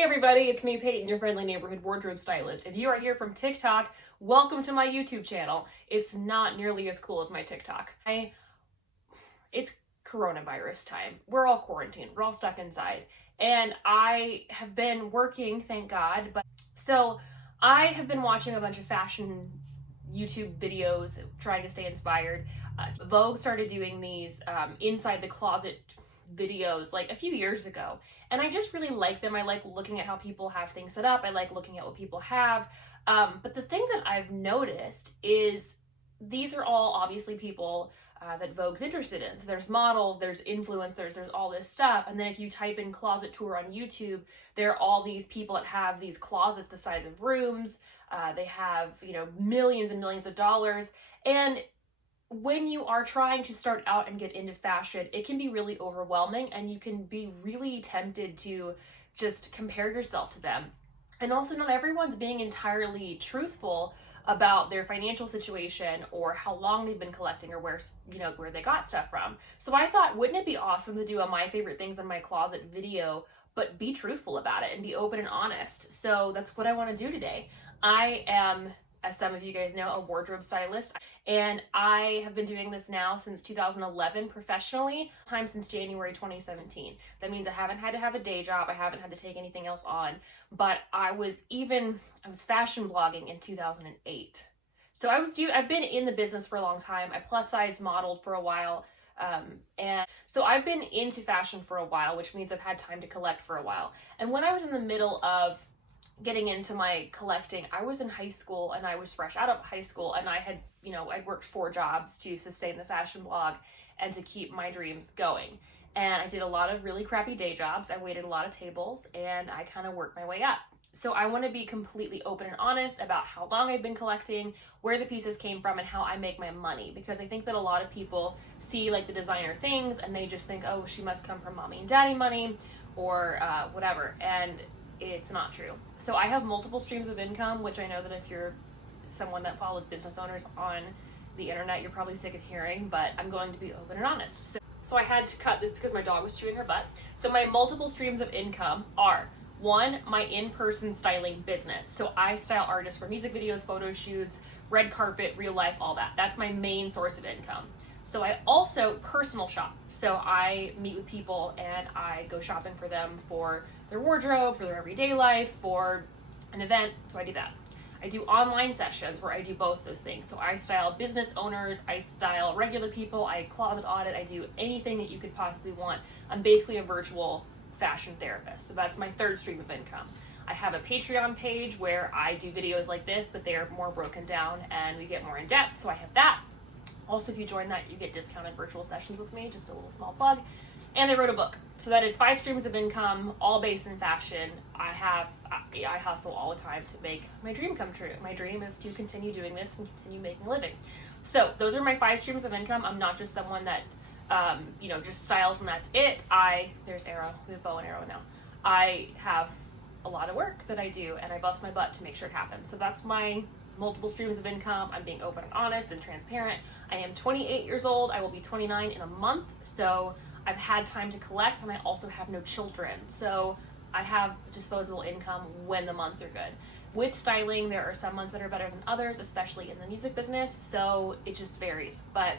Hey everybody, it's me Peyton, your friendly neighborhood wardrobe stylist. If you are here from TikTok, welcome to my YouTube channel. It's not nearly as cool as my TikTok. It's coronavirus time. We're all quarantined. We're all stuck inside. And I have been working, thank God. So I have been watching a bunch of fashion YouTube videos, trying to stay inspired. Vogue started doing these inside the closet videos like a few years ago, and I just really like them. I like looking at how people have things set up. I like looking at what people have. But the thing that I've noticed is these are all obviously people that Vogue's interested in. So there's models, there's influencers, there's all this stuff. And then if you type in closet tour on YouTube, there are all these people that have these closets the size of rooms. They have, millions and millions of dollars. And when you are trying to start out and get into fashion, it can be really overwhelming and you can be really tempted to just compare yourself to them. And also, not everyone's being entirely truthful about their financial situation or how long they've been collecting or where they got stuff from. So I thought, wouldn't it be awesome to do a my favorite things in my closet video, but be truthful about it and be open and honest. So that's what I want to do today. I am, as some of you guys know, a wardrobe stylist, and I have been doing this now since 2011 professionally, time since January 2017. That means I haven't had to have a day job, I haven't had to take anything else on, but I was fashion blogging in 2008. So I've been in the business for a long time. I plus size modeled for a while, and so I've been into fashion for a while, which means I've had time to collect for a while. And when I was in the middle of getting into my collecting, I was in high school and I was fresh out of high school, and I'd worked 4 jobs to sustain the fashion blog and to keep my dreams going. And I did a lot of really crappy day jobs. I waited a lot of tables and I kind of worked my way up. So I want to be completely open and honest about how long I've been collecting, where the pieces came from, and how I make my money. Because I think that a lot of people see like the designer things and they just think, oh, she must come from mommy and daddy money or whatever. And it's not true. So I have multiple streams of income, which I know that if you're someone that follows business owners on the internet, you're probably sick of hearing, but I'm going to be open and honest. So I had to cut this because my dog was chewing her butt. So my multiple streams of income are: 1, my in-person styling business. So I style artists for music videos, photo shoots, red carpet, real life, all that. That's my main source of income. So I also personal shop. So I meet with people and I go shopping for them for their wardrobe, for their everyday life, for an event. So I do that. I do online sessions where I do both those things. So I style business owners, I style regular people, I closet audit, I do anything that you could possibly want. I'm basically a virtual fashion therapist. So that's my 3rd stream of income. I have a Patreon page where I do videos like this, but they are more broken down and we get more in depth. So I have that. Also, if you join that, you get discounted virtual sessions with me, just a little small plug. And I wrote a book. So that is 5 streams of income, all based in fashion. I hustle all the time to make my dream come true. My dream is to continue doing this and continue making a living. So those are my 5 streams of income. I'm not just someone that, just styles and that's it. There's arrow, we have bow and arrow now. I have a lot of work that I do and I bust my butt to make sure it happens. So that's my multiple streams of income. I'm being open and honest and transparent. I am 28 years old. I will be 29 in a month. So I've had time to collect, and I also have no children. So I have disposable income when the months are good. With styling, there are some months that are better than others, especially in the music business. So it just varies. But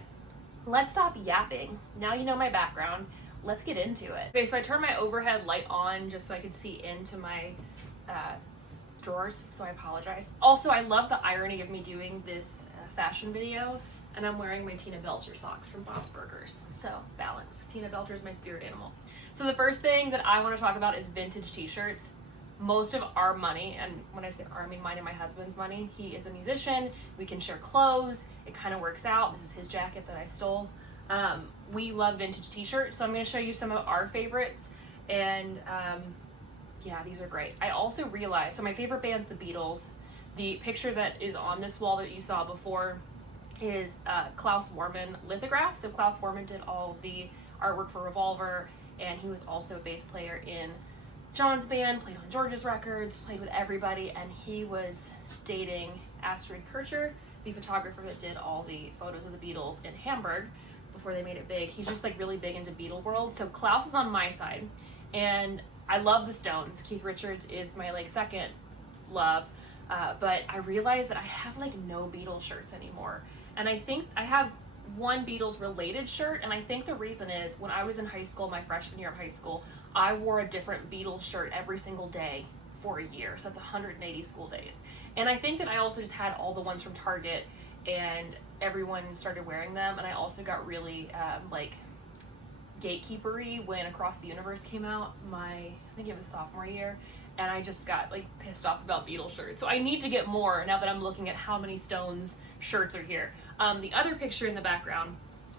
let's stop yapping. Now you know my background. Let's get into it. Okay, so I turned my overhead light on just so I could see into my drawers, so I apologize. Also, I love the irony of me doing this fashion video and I'm wearing my Tina Belcher socks from Bob's Burgers. So balance. Tina Belcher is my spirit animal. So the first thing that I want to talk about is vintage t-shirts. Most of our money, and when I say our, I mean mine and my husband's money. He is a musician. We can share clothes. It kind of works out. This is his jacket that I stole. We love vintage t-shirts, so I'm going to show you some of our favorites. And yeah, these are great. I also realized, so my favorite band's the Beatles. The picture that is on this wall that you saw before is Klaus Voormann lithograph. So Klaus Voormann did all the artwork for Revolver, and he was also a bass player in John's band, played on George's records, played with everybody, and he was dating Astrid Kircher, the photographer that did all the photos of the Beatles in Hamburg before they made it big. He's just like really big into Beatle world. So Klaus is on my side, and I love the Stones. Keith Richards is my like second love. But I realized that I have like no Beatles shirts anymore. And I think I have one Beatles related shirt, and I think the reason is when I was in high school, my freshman year of high school, I wore a different Beatles shirt every single day for a year. So that's 180 school days. And I think that I also just had all the ones from Target, and everyone started wearing them. And I also got really like gatekeepery when Across the Universe came out, I think it was sophomore year, and I just got like pissed off about Beatles shirts. So I need to get more now that I'm looking at how many Stones shirts are here. The other picture in the background,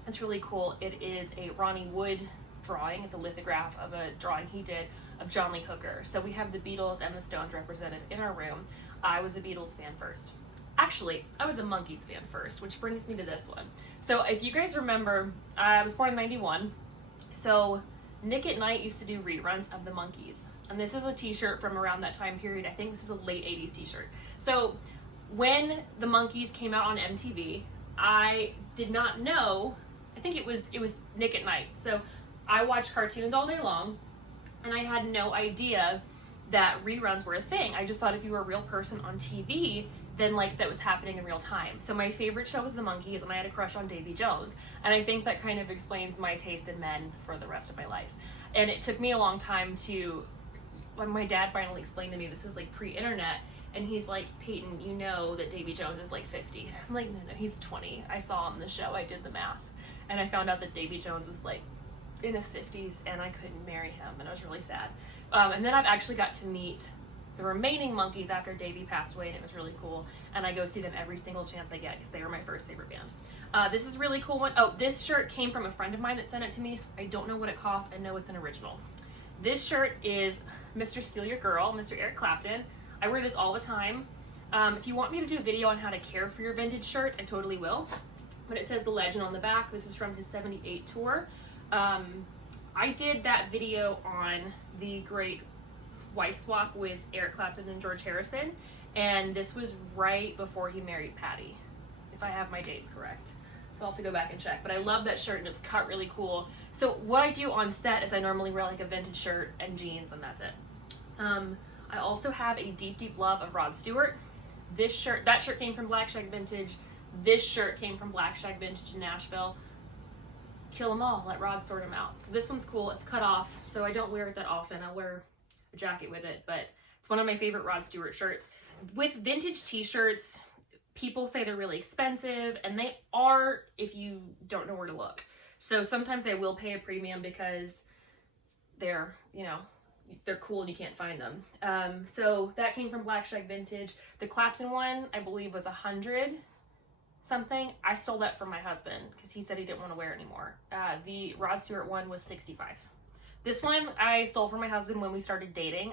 it's really cool. It is a Ronnie Wood drawing. It's a lithograph of a drawing he did of John Lee Hooker. So we have the Beatles and the Stones represented in our room. I was a Beatles fan first. Actually, I was a Monkees fan first, which brings me to this one. So if you guys remember, I was born in 91. So Nick at Night used to do reruns of the Monkees. And this is a t-shirt from around that time period. I think this is a late 80s t-shirt. So when the Monkees came out on MTV, I did not know, I think it was Nick at Night. So I watched cartoons all day long, and I had no idea that reruns were a thing. I just thought if you were a real person on TV, then like that was happening in real time. So my favorite show was the Monkees, and I had a crush on Davy Jones. And I think that kind of explains my taste in men for the rest of my life. And it took me a long time to, when my dad finally explained to me, this is like pre-internet, and he's like, Peyton, you know that Davy Jones is like 50. I'm like, no, he's 20. I saw him in the show, I did the math. And I found out that Davy Jones was like in his 50s, and I couldn't marry him, and I was really sad. And then I've actually got to meet the remaining Monkees after Davy passed away, and it was really cool. And I go see them every single chance I get because they were my first favorite band. This is a really cool one. Oh, this shirt came from a friend of mine that sent it to me. So I don't know what it cost. I know it's an original. This shirt is Mr. Steal Your Girl, Mr. Eric Clapton. I wear this all the time. If you want me to do a video on how to care for your vintage shirts, I totally will. But it says The Legend on the back. This is from his 78 tour. I did that video on the great wife swap with Eric Clapton and George Harrison, and this was right before he married Patty, if I have my dates correct. So I'll have to go back and check. But I love that shirt, and it's cut really cool. So what I do on set is I normally wear like a vintage shirt and jeans, and that's it. I also have a deep, deep love of Rod Stewart. This shirt, that shirt came from Black Shag Vintage. This shirt came from Black Shag Vintage in Nashville. Kill them all, let Rod sort them out. So this one's cool, it's cut off, so I don't wear it that often. I'll wear a jacket with it, but it's one of my favorite Rod Stewart shirts. With vintage t-shirts, people say they're really expensive, and they are if you don't know where to look. So sometimes I will pay a premium because they're, you know, they're cool and you can't find them. So that came from Black Shag Vintage. The Clapton one, I believe, was 100 something. I stole that from my husband because he said he didn't want to wear it anymore. The Rod Stewart one was 65. This one I stole from my husband when we started dating.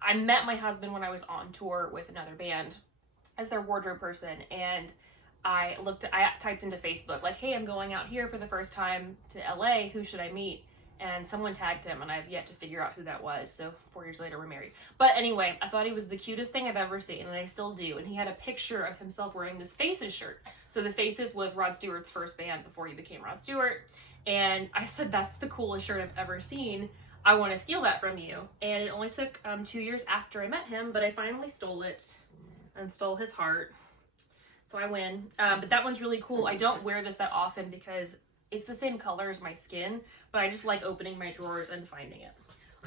I met my husband when I was on tour with another band as their wardrobe person, and I typed into Facebook like, hey, I'm going out here for the first time to LA, who should I meet? And someone tagged him, and I've yet to figure out who that was. So 4 years later, we're married. But anyway, I thought he was the cutest thing I've ever seen, and I still do. And he had a picture of himself wearing this Faces shirt. So the Faces was Rod Stewart's first band before he became Rod Stewart. And I said, that's the coolest shirt I've ever seen. I want to steal that from you. And it only took 2 years after I met him, but I finally stole it and stole his heart. So I win. But that one's really cool. I don't wear this that often because it's the same color as my skin, but I just like opening my drawers and finding it.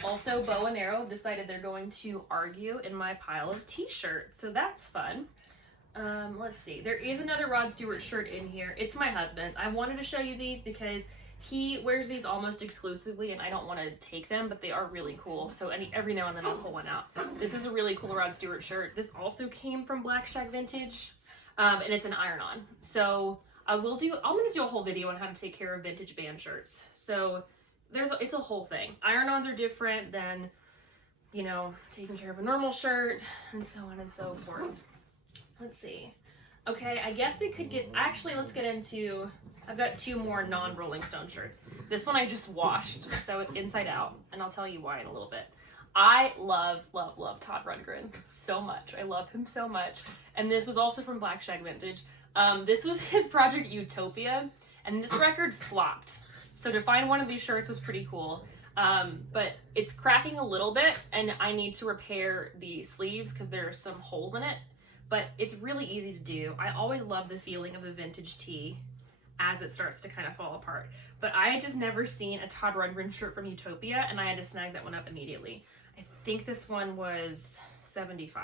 Also, Bow and Arrow decided they're going to argue in my pile of t-shirts, so that's fun. Let's see. There is another Rod Stewart shirt in here. It's my husband's. I wanted to show you these because he wears these almost exclusively, and I don't want to take them, but they are really cool. So every now and then I'll pull one out. This is a really cool Rod Stewart shirt. This also came from Black Shag Vintage, and it's an iron-on. So I'm going to do a whole video on how to take care of vintage band shirts. So it's a whole thing. Iron-ons are different than, you know, taking care of a normal shirt, and so on and so forth. Let's see. Okay, I guess we could let's get into, I've got 2 more non-Rolling Stone shirts. This one I just washed, so it's inside out, and I'll tell you why in a little bit. I love, love, love Todd Rundgren so much. I love him so much. And this was also from Black Shag Vintage. This was his Project Utopia, and this record flopped. So to find one of these shirts was pretty cool. But it's cracking a little bit, and I need to repair the sleeves because there are some holes in it, but it's really easy to do. I always love the feeling of a vintage tee as it starts to kind of fall apart. But I had just never seen a Todd Rundgren shirt from Utopia, and I had to snag that one up immediately. I think this one was $75.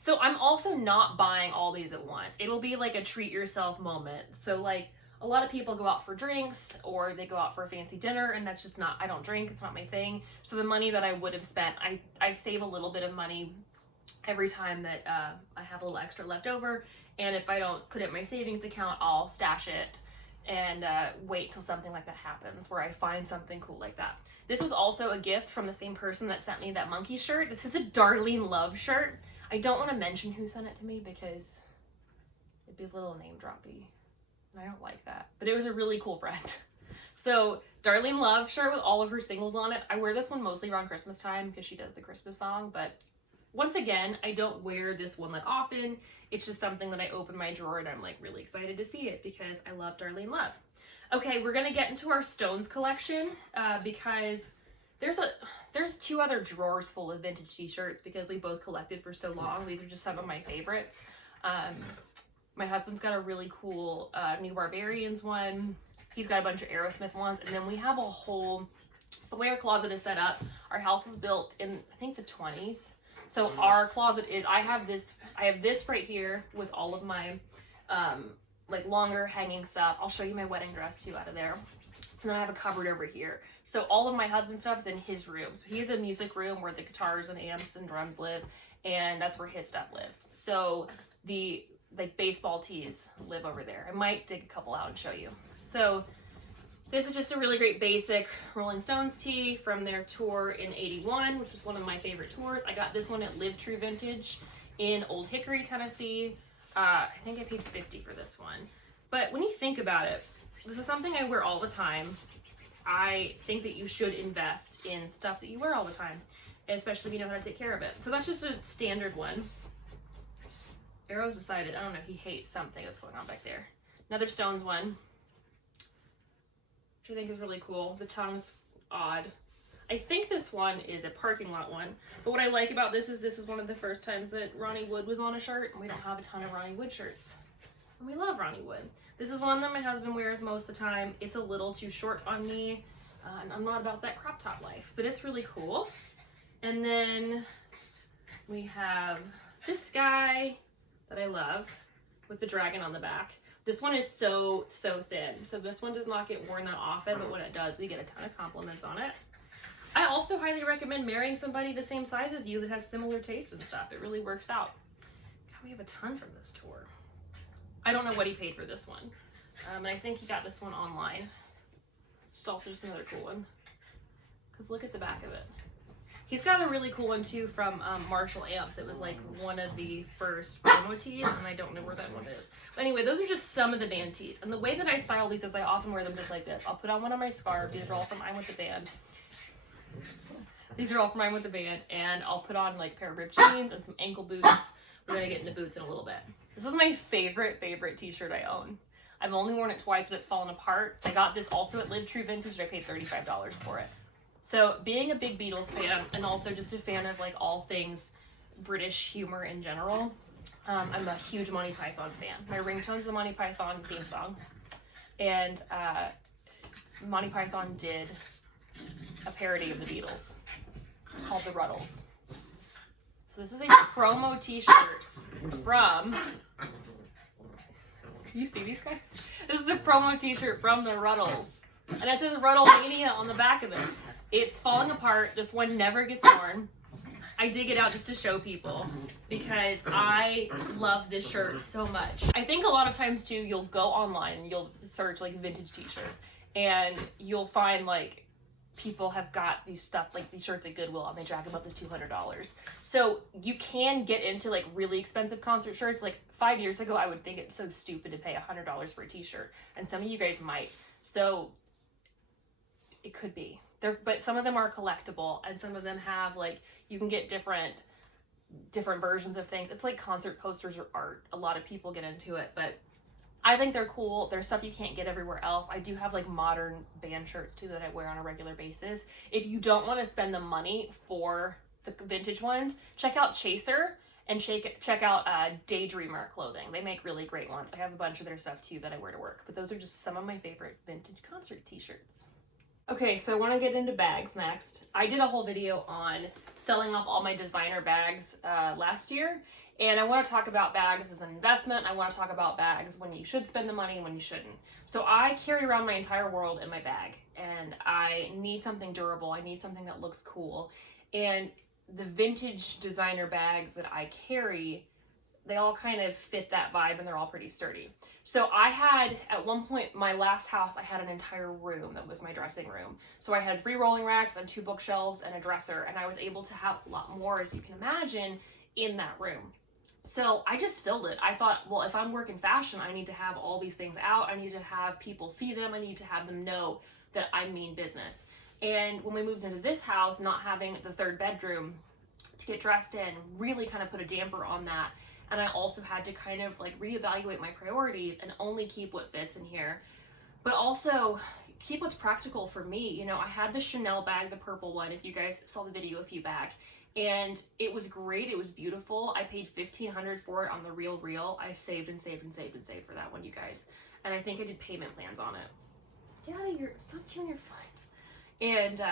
So I'm also not buying all these at once. It'll be like a treat yourself moment. So like a lot of people go out for drinks or they go out for a fancy dinner, and that's just not, I don't drink, it's not my thing. So the money that I would have spent, I save a little bit of money every time that I have a little extra left over. And if I don't put it in my savings account, I'll stash it and wait till something like that happens where I find something cool like that. This was also a gift from the same person that sent me that monkey shirt. This is a Darlene Love shirt. I don't want to mention who sent it to me because it'd be a little name droppy, and I don't like that. But it was a really cool friend. So Darlene Love shirt with all of her singles on it. I wear this one mostly around Christmas time because she does the Christmas song, but once again, I don't wear this one that often. It's just something that I open my drawer and I'm like really excited to see it because I love Darlene Love. Okay, we're gonna get into our Stones collection because there's two other drawers full of vintage t-shirts because we both collected for so long. These are just some of my favorites. My husband's got a really cool New Barbarians one. He's got a bunch of Aerosmith ones, and then we have a whole, so the way our closet is set up, our house was built in I think the 20s. So our closet is, I have this right here with all of my like longer hanging stuff. I'll show you my wedding dress too out of there. And then I have a cupboard over here. So all of my husband's stuff is in his room. So he has a music room where the guitars and amps and drums live, and that's where his stuff lives. So the like baseball tees live over there. I might dig a couple out and show you. So this is just a really great basic Rolling Stones tee from their tour in '81, which was one of my favorite tours. I got this one at Live True Vintage in Old Hickory, Tennessee. I think I paid $50 for this one. But when you think about it, this is something I wear all the time. I think that you should invest in stuff that you wear all the time, especially if you know how to take care of it. So that's just a standard one. Arrow's decided, I don't know, he hates something that's going on back there. Another Stones one, which I think is really cool. The tongue's odd. I think this one is a parking lot one, but what I like about this is one of the first times that Ronnie Wood was on a shirt, and we don't have a ton of Ronnie Wood shirts. And we love Ronnie Wood. This is one that my husband wears most of the time. It's a little too short on me, and I'm not about that crop top life, but it's really cool. And then we have this guy that I love with the dragon on the back. This one is so thin, so this one does not get worn that often, but when it does, we get a ton of compliments on it. I also highly recommend marrying somebody the same size as you that has similar taste and stuff. It really works out. God, we have a ton from this tour. I don't know what he paid for this one. And I think he got this one online. It's also just another cool one. Because look at the back of it. He's got a really cool one too from Marshall Amps. It was like one of the first promo tees, and I don't know where that one is. But anyway, those are just some of the band tees. And the way that I style these is I often wear them just like this. I'll put on one of my scarves. These are all from I'm With the Band. These are all from I'm With the Band. And I'll put on like a pair of ripped jeans and some ankle boots. We're going to get into boots in a little bit. This is my favorite t-shirt I own. I've only worn it twice and it's fallen apart. I got this also at Live True Vintage. I paid $35 for it. So being a big Beatles fan and also just a fan of like all things British humor in general, I'm a huge Monty Python fan. My ringtone's the Monty Python theme song. And Monty Python did a parody of the Beatles called The Ruddles. So this is a promo t-shirt from, you see these guys? This is a promo t-shirt from The Ruddles. And it says Ruddlemania on the back of it. It's falling apart. This one never gets worn. I dig it out just to show people because I love this shirt so much. I think a lot of times too, you'll go online and you'll search like vintage t-shirt and you'll find like people have got these stuff, like these shirts at Goodwill, and they drag them up to $200. So you can get into like really expensive concert shirts. Like 5 years ago, I would think it's so stupid to pay $100 for a t-shirt, and some of you guys might. So it could be. But some of them are collectible, and some of them have like, you can get different versions of things. It's like concert posters or art. A lot of people get into it, but I think they're cool. They're stuff you can't get everywhere else. I do have like modern band shirts too that I wear on a regular basis. If you don't want to spend the money for the vintage ones, check out Chaser and check out Daydreamer clothing. They make really great ones. I have a bunch of their stuff too that I wear to work, but those are just some of my favorite vintage concert t-shirts. Okay, so I want to get into bags next. I did a whole video on selling off all my designer bags last year, and I want to talk about bags as an investment. I want to talk about bags when you should spend the money and when you shouldn't. So I carry around my entire world in my bag, and I need something durable. I need something that looks cool. And the vintage designer bags that I carry, they all kind of fit that vibe, and they're all pretty sturdy. So I had, at one point, my last house, I had an entire room that was my dressing room. So I had 3 rolling racks and 2 bookshelves and a dresser, and I was able to have a lot more, as you can imagine, in that room. So I just filled it. I thought, well, if I'm working fashion, I need to have all these things out. I need to have people see them. I need to have them know that I mean business. And when we moved into this house, not having the 3rd bedroom to get dressed in really kind of put a damper on that. And I also had to kind of like reevaluate my priorities and only keep what fits in here, but also keep what's practical for me. You know, I had the Chanel bag, the purple one, if you guys saw the video a few back, and it was great. It was beautiful. I paid $1,500 for it on the Real. I saved and saved and saved and saved for that one, you guys. And I think I did payment plans on it. Get out of here, stop chewing your flies. And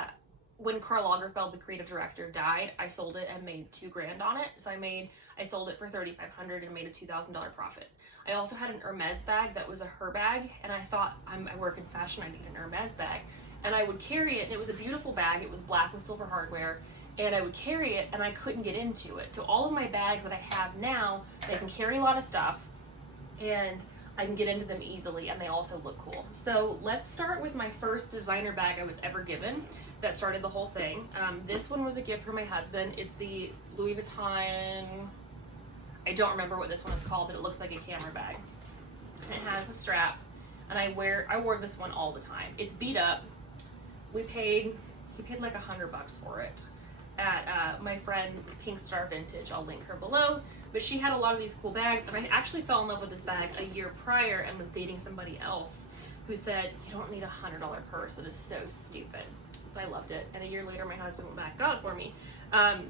when Karl Lagerfeld, the creative director, died, I sold it and made $2,000 on it. So I sold it for $3,500 and made a $2,000 profit. I also had an Hermes bag that was a her bag, and I thought, I work in fashion, I need an Hermes bag. And I would carry it, and it was a beautiful bag. It was black with silver hardware, and I would carry it, and I couldn't get into it. So all of my bags that I have now, they can carry a lot of stuff, and I can get into them easily, and they also look cool. So let's start with my first designer bag I was ever given that started the whole thing. This one was a gift from my husband. It's the Louis Vuitton, I don't remember what this one is called, but it looks like a camera bag. And it has the strap, and I wore this one all the time. It's beat up. He paid like $100 for it at my friend Pink Star Vintage. I'll link her below. But she had a lot of these cool bags, and I actually fell in love with this bag a year prior and was dating somebody else who said, you don't need a $100 purse. That is so stupid. But I loved it. And a year later, my husband went back and got it for me.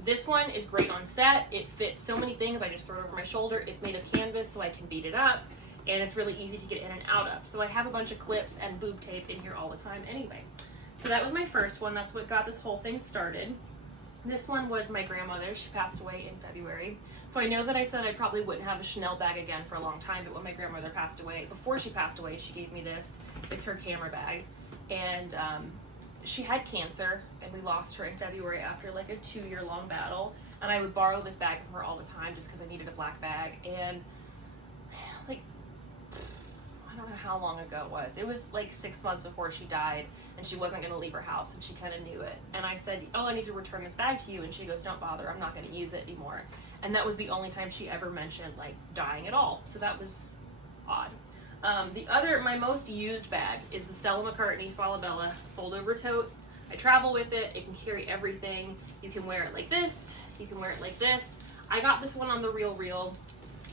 This one is great on set. It fits so many things. I just throw it over my shoulder. It's made of canvas, so I can beat it up. And it's really easy to get in and out of. So I have a bunch of clips and boob tape in here all the time anyway. So that was my first one. That's what got this whole thing started. This one was my grandmother. She passed away in February. So I know that I said I probably wouldn't have a Chanel bag again for a long time, but when my grandmother passed away, before she passed away, she gave me this. It's her camera bag. And she had cancer, and we lost her in February after like a 2-year-long battle. And I would borrow this bag from her all the time just because I needed a black bag. And like, I don't know how long ago it was. It was like 6 months before she died, and she wasn't going to leave her house, and she kind of knew it. And I said, oh, I need to return this bag to you. And she goes, don't bother, I'm not going to use it anymore. And that was the only time she ever mentioned like dying at all. So that was odd. My most used bag is the Stella McCartney Falabella fold over tote. I travel with it. It can carry everything. You can wear it like this. You can wear it like this. I got this one on the Real,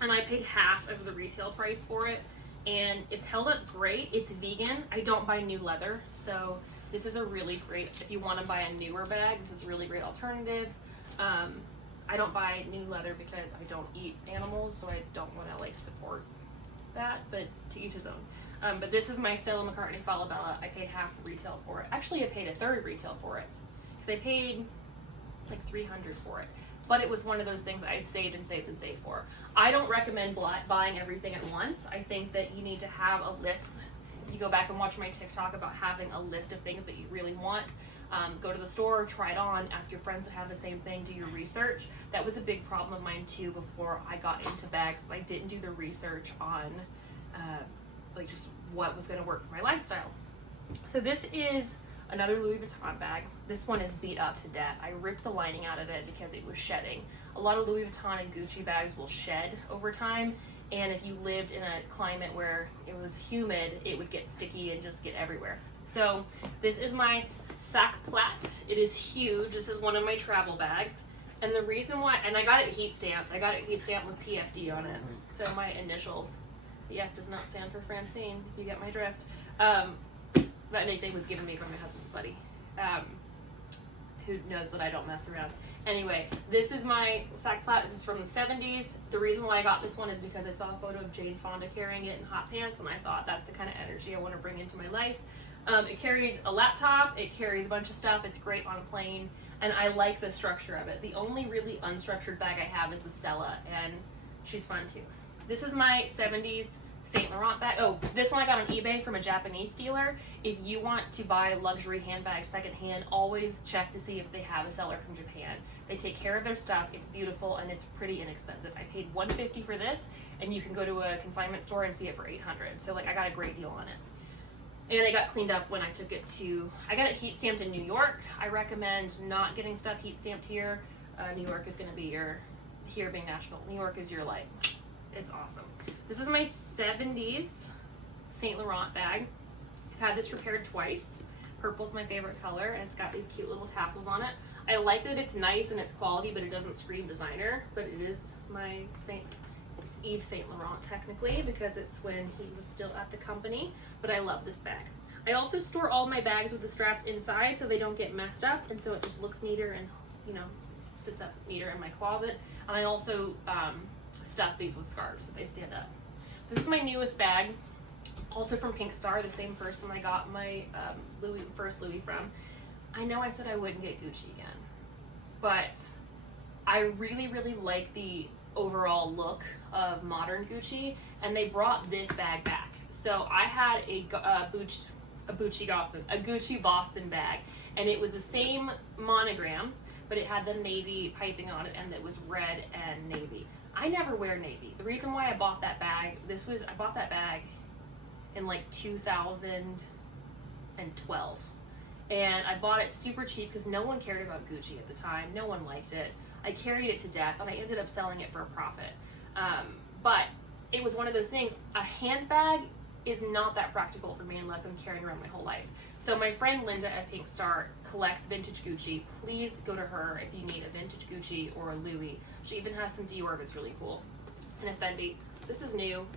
and I paid half of the retail price for it. And it's held up great. It's vegan. I don't buy new leather, so this is a really great, if you want to buy a newer bag, this is a really great alternative. I don't buy new leather because I don't eat animals, so I don't want to like support that, but to each his own. But this is my Stella McCartney Falabella. I paid half the retail for it. Actually, I paid a third retail for it because I paid like $300 for it. But it was one of those things I saved and saved and saved for. I don't recommend buying everything at once. I think that you need to have a list. If you go back and watch my TikTok about having a list of things that you really want, go to the store, try it on, ask your friends that have the same thing, do your research. That was a big problem of mine too before I got into bags. I didn't do the research on like just what was going to work for my lifestyle. So this is another Louis Vuitton bag. This one is beat up to death. I ripped the lining out of it because it was shedding. A lot of Louis Vuitton and Gucci bags will shed over time, and if you lived in a climate where it was humid, it would get sticky and just get everywhere. So this is my Sac Plat. It is huge. This is one of my travel bags. And the reason why, and I got it heat stamped. I got it heat stamped with PFD on it. So my initials. The F does not stand for Francine, if you get my drift. That nickname was given me from my husband's buddy, who knows that I don't mess around. Anyway, this is my sack plat. This is from the 70s. The reason why I got this one is because I saw a photo of Jane Fonda carrying it in hot pants, and I thought that's the kind of energy I want to bring into my life. It carries a laptop, it carries a bunch of stuff, it's great on a plane, and I like the structure of it. The only really unstructured bag I have is the Stella, and she's fun too. This is my 70s Saint Laurent bag. Oh, this one I got on eBay from a Japanese dealer. If you want to buy luxury handbags secondhand, always check to see if they have a seller from Japan. They take care of their stuff, it's beautiful, and it's pretty inexpensive. I paid $150 for this, and you can go to a consignment store and see it for $800. So like, I got a great deal on it. And it got cleaned up when I took it to, I got it heat stamped in New York. I recommend not getting stuff heat stamped here. New York is gonna be your, here being Nashville, New York is your like, it's awesome. This is my 70s Saint Laurent bag. I've had this repaired twice. Purple's my favorite color, and it's got these cute little tassels on it. I like that it's nice and it's quality, but it doesn't scream designer, but it is my it's Yves Saint Laurent technically, because it's when he was still at the company, but I love this bag. I also store all my bags with the straps inside so they don't get messed up, and so it just looks neater and, you know, sits up neater in my closet. And I also stuff these with scarves so they stand up. This is my newest bag, also from Pink Star, the same person I got my first Louis from. I know I said I wouldn't get Gucci again, but I really, really like the overall look of modern Gucci, and they brought this bag back. So I had a Gucci Boston bag, and it was the same monogram, but it had the navy piping on it, and it was red and navy. I never wear navy. The reason why I bought that bag, I bought that bag in like 2012. And I bought it super cheap because no one cared about Gucci at the time. No one liked it. I carried it to death, and I ended up selling it for a profit. But it was one of those things, a handbag is not that practical for me unless I'm carrying around my whole life. So my friend Linda at Pink Star collects vintage Gucci. Please go to her if you need a vintage Gucci or a Louis. She even has some Dior that's really cool. And a Fendi. This is new.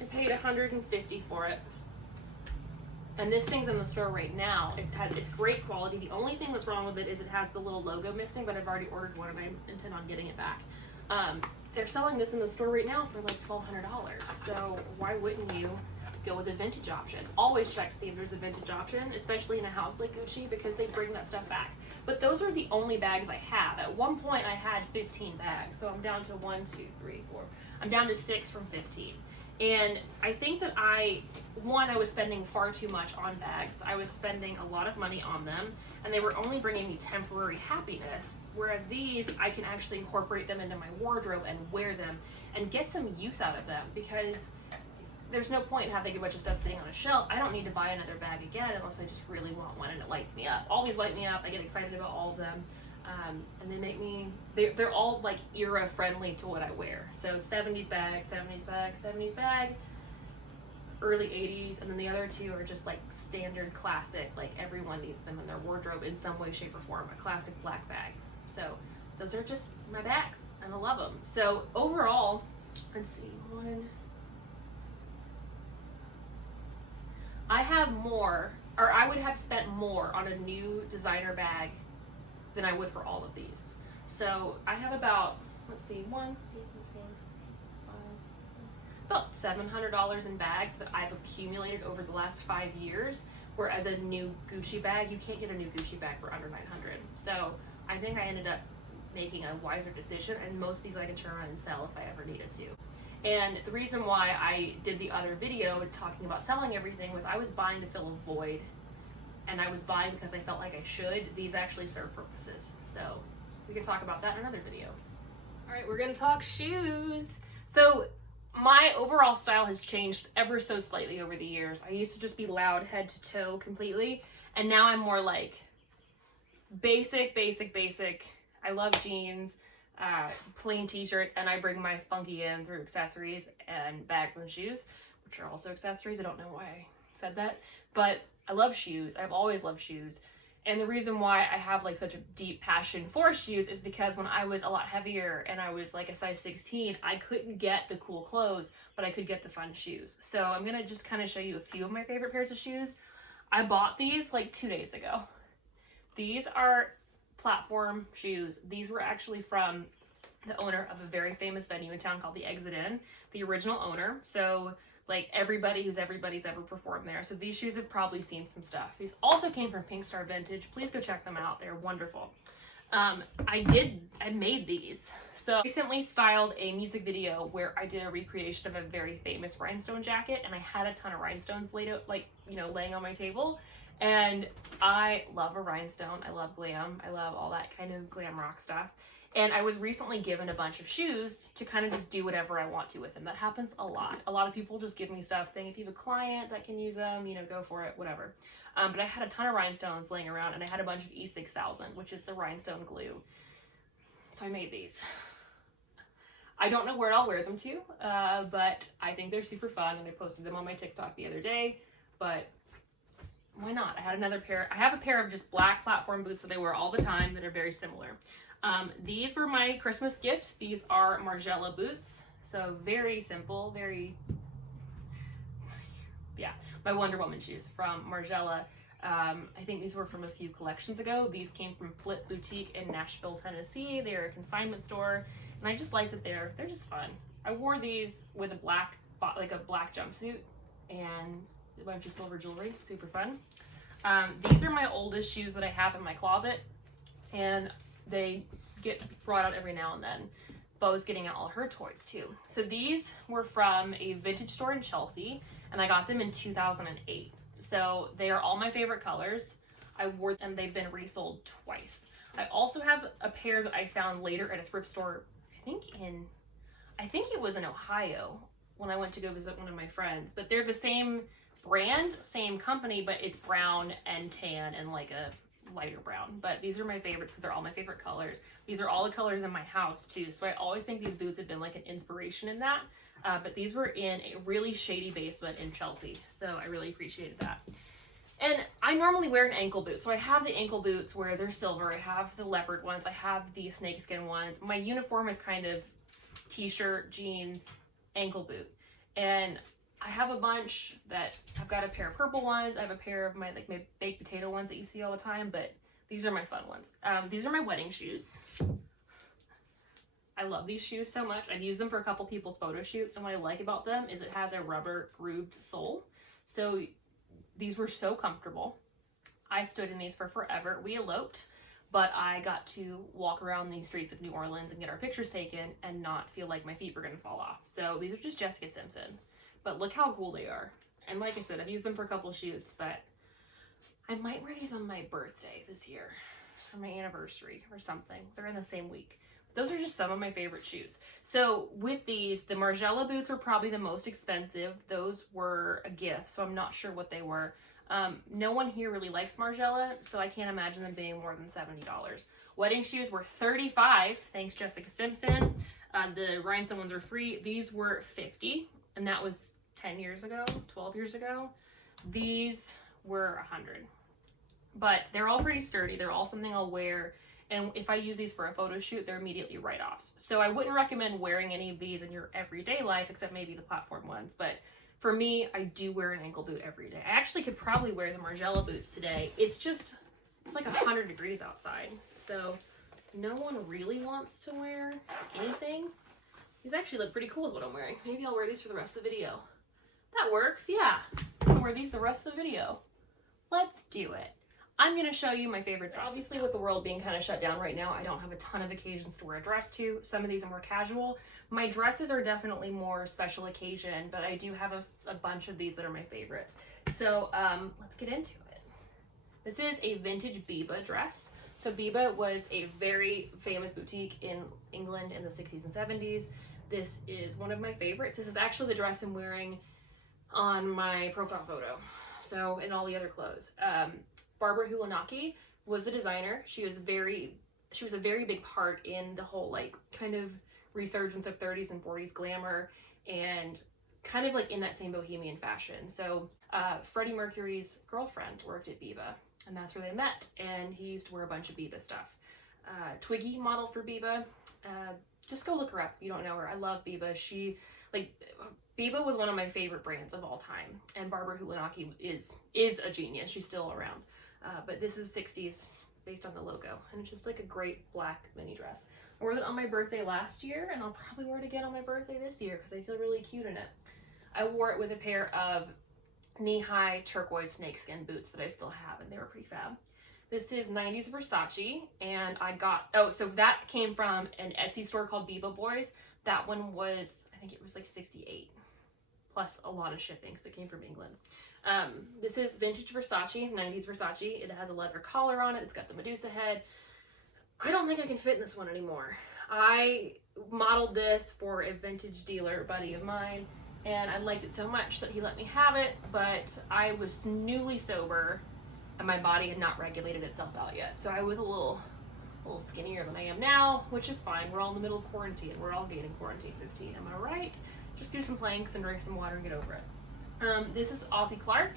I paid $150 for it. And this thing's in the store right now. It's great quality. The only thing that's wrong with it is it has the little logo missing, but I've already ordered one and I intend on getting it back. They're selling this in the store right now for like $1,200. So why wouldn't you go with a vintage option? Always check to see if there's a vintage option, especially in a house like Gucci, because they bring that stuff back. But those are the only bags I have. At one point I had 15 bags, so I'm down to 1, 2, 3, 4. I'm down to 6 from 15. And I think that I was spending far too much on bags. I was spending a lot of money on them, and they were only bringing me temporary happiness. Whereas these, I can actually incorporate them into my wardrobe and wear them and get some use out of them, because there's no point in having a bunch of stuff sitting on a shelf. I don't need to buy another bag again unless I just really want one and it lights me up. All these light me up. I get excited about all of them. And they make me, they're all like era friendly to what I wear. So 70s bag, 70s bag, 70s bag, early 80s, and then the other two are just like standard classic, like everyone needs them in their wardrobe in some way, shape, or form, a classic black bag. So those are just my bags, and I love them. So overall, let's see, I have more, or I would have spent more on a new designer bag than I would for all of these. So I have about, let's see, about $700 in bags that I've accumulated over the last 5 years, whereas a new Gucci bag, you can't get a new Gucci bag for under $900. So I think I ended up making a wiser decision, and most of these I can turn around and sell if I ever needed to. And the reason why I did the other video talking about selling everything was I was buying to fill a void, and I was buying because I felt like I should. These actually serve purposes. So we can talk about that in another video. All right, we're gonna talk shoes. So my overall style has changed ever so slightly over the years. I used to just be loud head to toe completely, and now I'm more like basic. I love jeans, plain t-shirts, and I bring my funky in through accessories and bags and shoes, which are also accessories. I don't know why I said that, but I love shoes. I've always loved shoes. And the reason why I have like such a deep passion for shoes is because when I was a lot heavier and I was like a size 16, I couldn't get the cool clothes, but I could get the fun shoes. So I'm gonna just kind of show you a few of my favorite pairs of shoes. I bought these like 2 days ago. These are platform shoes. These were actually from the owner of a very famous venue in town called the Exit Inn, the original owner. So like everybody's ever performed there. So these shoes have probably seen some stuff. These also came from Pink Star Vintage. Please go check them out. They're wonderful. I made these. So I recently styled a music video where I did a recreation of a very famous rhinestone jacket, and I had a ton of rhinestones laid out, like, you know, laying on my table. And I love a rhinestone. I love glam. I love all that kind of glam rock stuff. And I was recently given a bunch of shoes to kind of just do whatever I want to with them. That happens a lot. A lot of people just give me stuff saying, if you have a client that can use them, you know, go for it, whatever. But I had a ton of rhinestones laying around, and I had a bunch of E6000, which is the rhinestone glue. So I made these. I don't know where I'll wear them to, but I think they're super fun, and I posted them on my TikTok the other day, but why not? I have a pair of just black platform boots that I wear all the time that are very similar. These were my Christmas gift. These are Margiela boots. So very simple, yeah, my Wonder Woman shoes from Margiela. I think these were from a few collections ago. These came from Flip Boutique in Nashville, Tennessee. They are a consignment store, and I just like that they're just fun. I wore these with a black jumpsuit and a bunch of silver jewelry. Super fun. These are my oldest shoes that I have in my closet, and they get brought out every now and then. Bo's getting out all her toys too. So these were from a vintage store in Chelsea, and I got them in 2008. So they are all my favorite colors. I wore them, and they've been resold twice. I also have a pair that I found later at a thrift store, I think it was in Ohio when I went to go visit one of my friends, but they're the same brand, same company, but it's brown and tan and like a lighter brown. But these are my favorites because they're all my favorite colors. These are all the colors in my house too, so I always think these boots have been like an inspiration in that. But these were in a really shady basement in Chelsea, so I really appreciated that. And I normally wear an ankle boot, so I have the ankle boots where they're silver. I have the leopard ones. I have the snakeskin ones. My uniform is kind of t-shirt, jeans, ankle boot. And I have a bunch that I've got a pair of purple ones. I have a pair of my baked potato ones that you see all the time, but these are my fun ones. These are my wedding shoes. I love these shoes so much. I've used them for a couple people's photo shoots, and what I like about them is it has a rubber grooved sole. So these were so comfortable. I stood in these for forever. We eloped, but I got to walk around the streets of New Orleans and get our pictures taken and not feel like my feet were gonna fall off. So these are just Jessica Simpson. But look how cool they are. And like I said, I've used them for a couple shoots, but I might wear these on my birthday this year, or my anniversary or something. They're in the same week. Those are just some of my favorite shoes. So with these, the Margiela boots were probably the most expensive. Those were a gift, so I'm not sure what they were. No one here really likes Margiela, so I can't imagine them being more than $70. Wedding shoes were $35, thanks Jessica Simpson. The rhinestone ones were free. These were $50, and that was 10 years ago, 12 years ago. These were $100. But they're all pretty sturdy. They're all something I'll wear. And if I use these for a photo shoot, they're immediately write-offs. So I wouldn't recommend wearing any of these in your everyday life, except maybe the platform ones. But for me, I do wear an ankle boot every day. I actually could probably wear the Margiela boots today. It's like 100 degrees outside. So no one really wants to wear anything. These actually look pretty cool with what I'm wearing. Maybe I'll wear these for the rest of the video. That works, yeah. I'm gonna wear these the rest of the video. Let's do it. I'm going to show you my favorite dresses. Obviously, with the world being kind of shut down right now, I don't have a ton of occasions to wear a dress to. Some of these are more casual. My dresses are definitely more special occasion, but I do have a bunch of these that are my favorites. So let's get into it. This is a vintage Biba dress. So Biba was a very famous boutique in England in the 60s and 70s. This is one of my favorites. This is actually the dress I'm wearing on my profile photo. So, and all the other clothes. Barbara Hulanaki was the designer. She was a very big part in the whole like kind of resurgence of 30s and 40s glamour, and kind of like in that same bohemian fashion. So Freddie Mercury's girlfriend worked at Biba. and that's where they met. And he used to wear a bunch of Biba stuff. Twiggy modeled for Biba. Just go look her up if you don't know her. I love Biba. Biba was one of my favorite brands of all time, and Barbara Hulanaki is a genius. She's still around. But this is 60s based on the logo, and it's just like a great black mini dress. I wore it on my birthday last year, and I'll probably wear it again on my birthday this year because I feel really cute in it. I wore it with a pair of knee-high turquoise snakeskin boots that I still have, and they were pretty fab. This is 90s Versace, and I got, so that came from an Etsy store called Biba Boys. That one was, I think it was like 68, plus a lot of shipping, so it came from England. This is vintage Versace, 90s Versace. It has a leather collar on it. It's got the Medusa head. I don't think I can fit in this one anymore. I modeled this for a vintage dealer buddy of mine, and I liked it so much that he let me have it, but I was newly sober and my body had not regulated itself out yet. So I was a little skinnier than I am now, which is fine. We're all in the middle of quarantine. We're all getting quarantine 15, am I right? Just do some planks and drink some water and get over it. This is Ozzy Clark.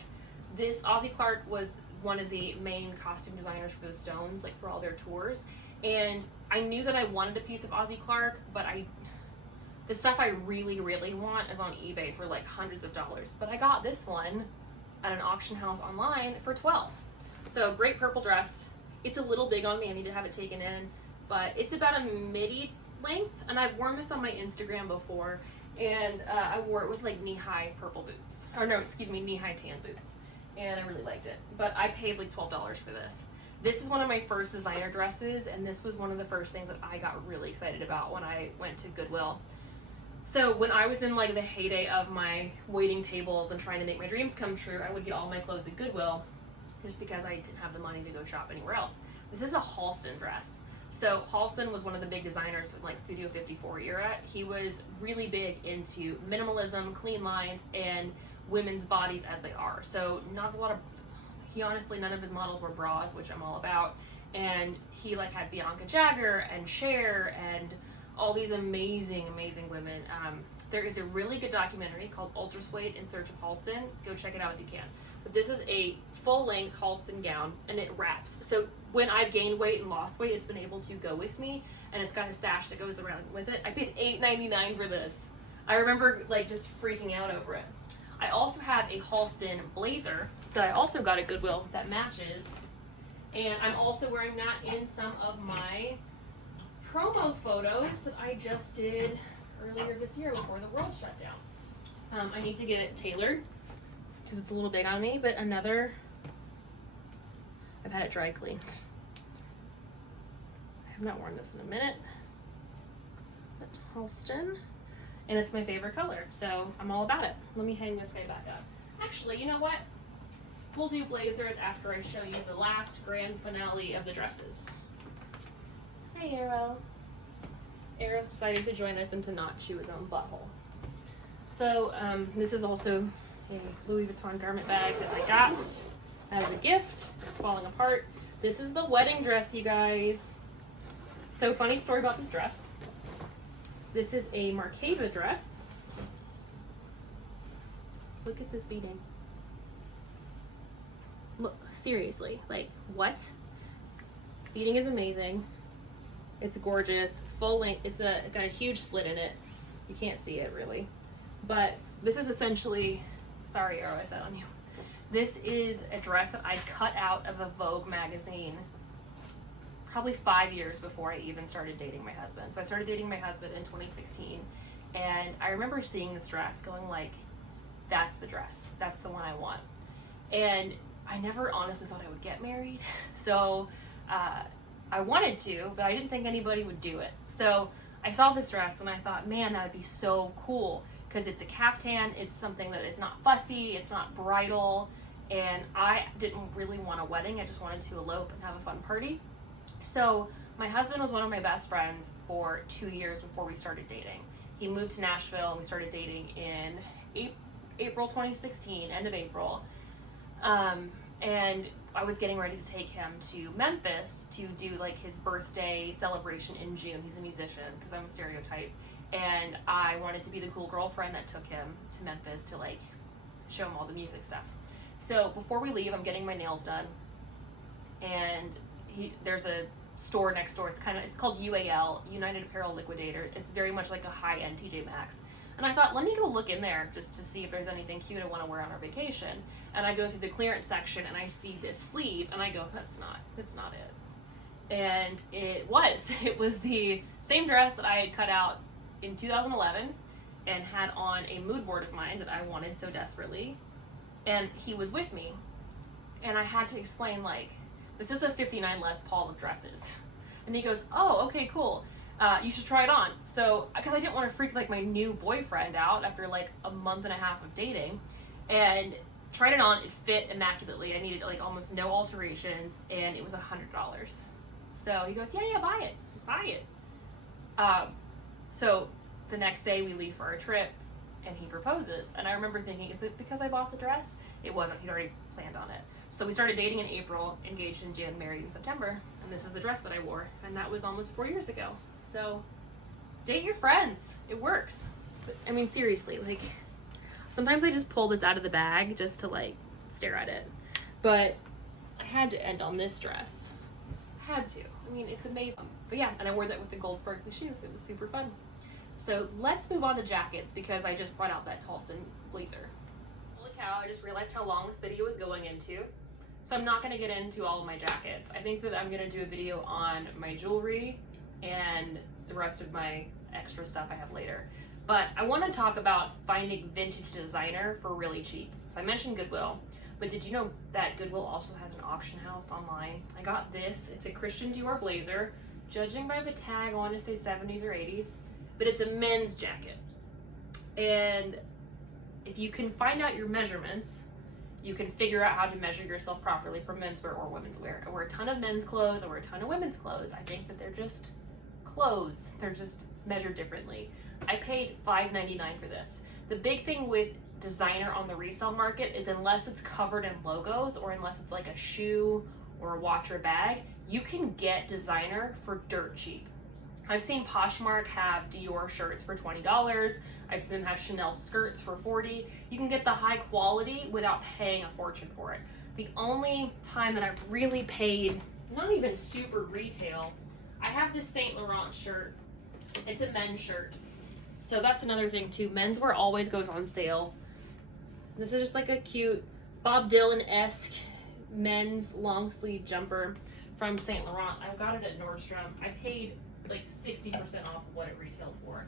This Ozzy Clark was one of the main costume designers for the Stones, like for all their tours. And I knew that I wanted a piece of Ozzy Clark, but the stuff I really, really want is on eBay for like hundreds of dollars. But I got this one at an auction house online for $12. So great purple dress. It's a little big on me. I need to have it taken in, but it's about a midi length, and I've worn this on my Instagram before, and I wore it with like knee-high purple boots. Or no, excuse me, knee-high tan boots. And I really liked it. But I paid like $12 for this. This is one of my first designer dresses, and this was one of the first things that I got really excited about when I went to Goodwill. So when I was in like the heyday of my waiting tables and trying to make my dreams come true, I would get all my clothes at Goodwill just because I didn't have the money to go shop anywhere else. This is a Halston dress. So Halston was one of the big designers in like Studio 54 era. He was really big into minimalism, clean lines, and women's bodies as they are. So none of his models were bras, which I'm all about. And he like had Bianca Jagger and Cher and all these amazing, amazing women. There is a really good documentary called Ultra Suede in Search of Halston. Go check it out if you can. But this is a full-length Halston gown, and it wraps. So when I've gained weight and lost weight, it's been able to go with me, and it's got a sash that goes around with it. I paid $8.99 for this. I remember like just freaking out over it. I also have a Halston blazer that I also got at Goodwill that matches, and I'm also wearing that in some of my promo photos that I just did earlier this year before the world shut down. I need to get it tailored because it's a little big on me, but I've had it dry cleaned. I have not worn this in a minute. But Halston, and it's my favorite color, so I'm all about it. Let me hang this guy back up. Actually, you know what? We'll do blazers after I show you the last grand finale of the dresses. Hey, Arrow. Arrow's decided to join us and to not chew his own butthole. So this is also a Louis Vuitton garment bag that I got as a gift. It's falling apart. This is the wedding dress, you guys. So funny story about this dress. This is a Marchesa dress. Look at this beading. Look, seriously, like what? Beading is amazing. It's gorgeous, full length. It's got a huge slit in it. You can't see it really, but this is essentially, sorry Arrow, I said on you. This is a dress that I cut out of a Vogue magazine probably 5 years before I even started dating my husband. So I started dating my husband in 2016, and I remember seeing this dress going like, that's the dress. That's the one I want. And I never honestly thought I would get married. So I wanted to, but I didn't think anybody would do it. So I saw this dress and I thought, man, that would be so cool because it's a caftan. It's something that is not fussy. It's not bridal. And I didn't really want a wedding. I just wanted to elope and have a fun party. So my husband was one of my best friends for 2 years before we started dating. He moved to Nashville and we started dating in April 2016, end of April. And I was getting ready to take him to Memphis to do like his birthday celebration in June. He's a musician because I'm a stereotype. And I wanted to be the cool girlfriend that took him to Memphis to like show him all the music stuff. So before we leave, I'm getting my nails done. and there's a store next door. It's called UAL, United Apparel Liquidators. It's very much like a high-end TJ Maxx. And I thought, let me go look in there just to see if there's anything cute I want to wear on our vacation. And I go through the clearance section and I see this sleeve and I go, that's not it. And it was the same dress that I had cut out in 2011 and had on a mood board of mine that I wanted so desperately. And he was with me. And I had to explain, like, this is a 59 Les Paul of dresses. And he goes, oh, okay, cool. You should try it on. So, because I didn't want to freak like my new boyfriend out after like a month and a half of dating, and tried it on. It fit immaculately. I needed like almost no alterations, and it was $100. So he goes, yeah, buy it. So the next day we leave for our trip, and he proposes. And I remember thinking, is it because I bought the dress? It wasn't. He'd already planned on it. So we started dating in April, engaged in Jan, married in September, and this is the dress that I wore, and that was almost 4 years ago. So date your friends. It works. But, I mean, seriously, like, sometimes I just pull this out of the bag just to like stare at it. But I had to end on this dress. Had to. I mean, it's amazing. But yeah, and I wore that with the gold sparkly shoes. It was super fun. So let's move on to jackets because I just brought out that Halston blazer. Holy cow, I just realized how long this video is going into. So I'm not going to get into all of my jackets. I think that I'm going to do a video on my jewelry and the rest of my extra stuff I have later. But I want to talk about finding vintage designer for really cheap. So I mentioned Goodwill, but did you know that Goodwill also has an auction house online? I got this. It's a Christian Dior blazer. Judging by the tag, I want to say 70s or 80s, but it's a men's jacket. And if you can find out your measurements, you can figure out how to measure yourself properly for menswear or women's wear. I wear a ton of men's clothes, I wear a ton of women's clothes. I think that they're just clothes. They're just measured differently. I paid $5.99 for this. The big thing with designer on the resale market is unless it's covered in logos or unless it's like a shoe or a watch or bag, you can get designer for dirt cheap. I've seen Poshmark have Dior shirts for $20. I've seen them have Chanel skirts for $40. You can get the high quality without paying a fortune for it. The only time that I've really paid, not even super retail, I have this Saint Laurent shirt. It's a men's shirt. So that's another thing too. Menswear always goes on sale. This is just like a cute Bob Dylan-esque men's long sleeve jumper from Saint Laurent. I got it at Nordstrom. I paid like 60% off of what it retailed for.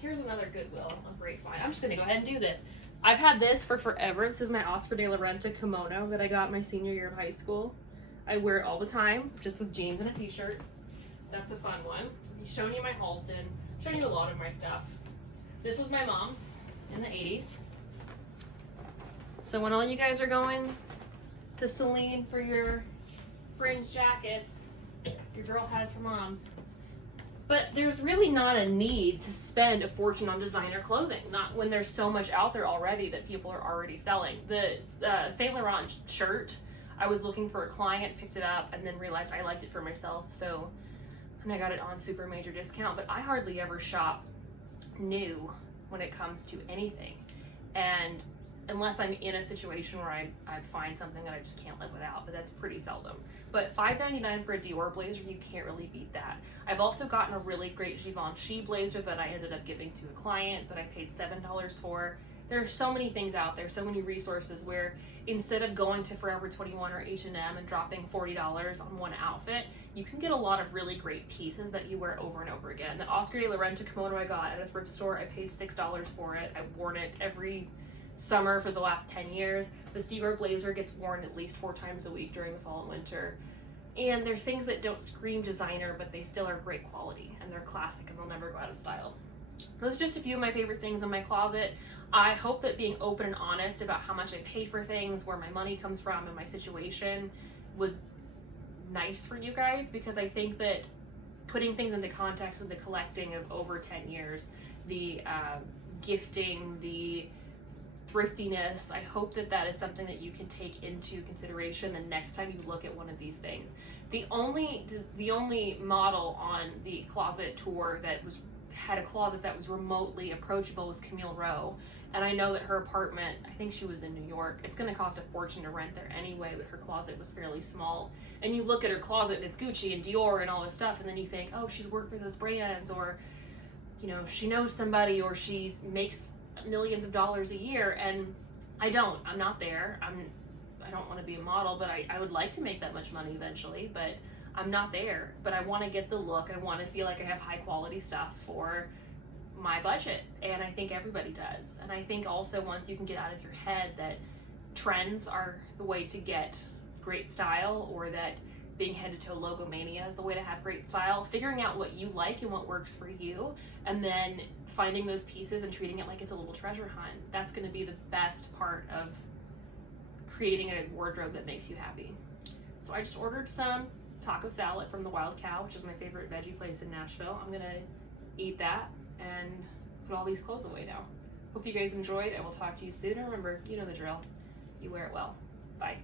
Here's another Goodwill, a great find. I'm just gonna go ahead and do this. I've had this for forever. This is my Oscar de la Renta kimono that I got my senior year of high school. I wear it all the time, just with jeans and a t-shirt. That's a fun one. I've shown you my Halston, shown you a lot of my stuff. This was my mom's in the 80s. So when all you guys are going to Celine for your fringe jackets, your girl has her mom's. But there's really not a need to spend a fortune on designer clothing, not when there's so much out there already that people are already selling. The Saint Laurent shirt, I was looking for a client, picked it up, and then realized I liked it for myself, and I got it on super major discount. But I hardly ever shop new when it comes to anything. And unless I'm in a situation where I'd find something that I just can't live without, but that's pretty seldom. But $5.99 for a Dior blazer, you can't really beat that. I've also gotten a really great Givenchy blazer that I ended up giving to a client that I paid $7 for. There are so many things out there, so many resources where instead of going to Forever 21 or H&M and dropping $40 on one outfit, you can get a lot of really great pieces that you wear over and over again. The Oscar de la Renta kimono I got at a thrift store, I paid $6 for it. I've worn it every summer for the last 10 years. This Dior blazer gets worn at least 4 times a week during the fall and winter. And they're things that don't scream designer, but they still are great quality, and they're classic and they'll never go out of style. Those are just a few of my favorite things in my closet. I hope that being open and honest about how much I paid for things, where my money comes from, and my situation was nice for you guys, because I think that putting things into context with the collecting of over 10 years, the gifting, the thriftiness, I hope that that is something that you can take into consideration the next time you look at one of these things. The only model on the closet tour that had a closet that was remotely approachable was Camille Rowe. And I know that her apartment, I think she was in New York, it's going to cost a fortune to rent there anyway, but her closet was fairly small. And you look at her closet and it's Gucci and Dior and all this stuff, and then you think, oh, she's worked for those brands, or, you know, she knows somebody, or she makes millions of dollars a year. And I'm not there. I don't want to be a model, but I would like to make that much money eventually, but I'm not there. But I want to get the look. I want to feel like I have high quality stuff for my budget, and I think everybody does. And I think also, once you can get out of your head that trends are the way to get great style, or that being head to toe logomania is the way to have great style, figuring out what you like and what works for you, and then finding those pieces and treating it like it's a little treasure hunt, that's going to be the best part of creating a wardrobe that makes you happy. So I just ordered some taco salad from the Wild Cow, which is my favorite veggie place in Nashville. I'm gonna eat that and put all these clothes away now. Hope you guys enjoyed. I will talk to you soon. And remember, you know the drill. You wear it well. Bye.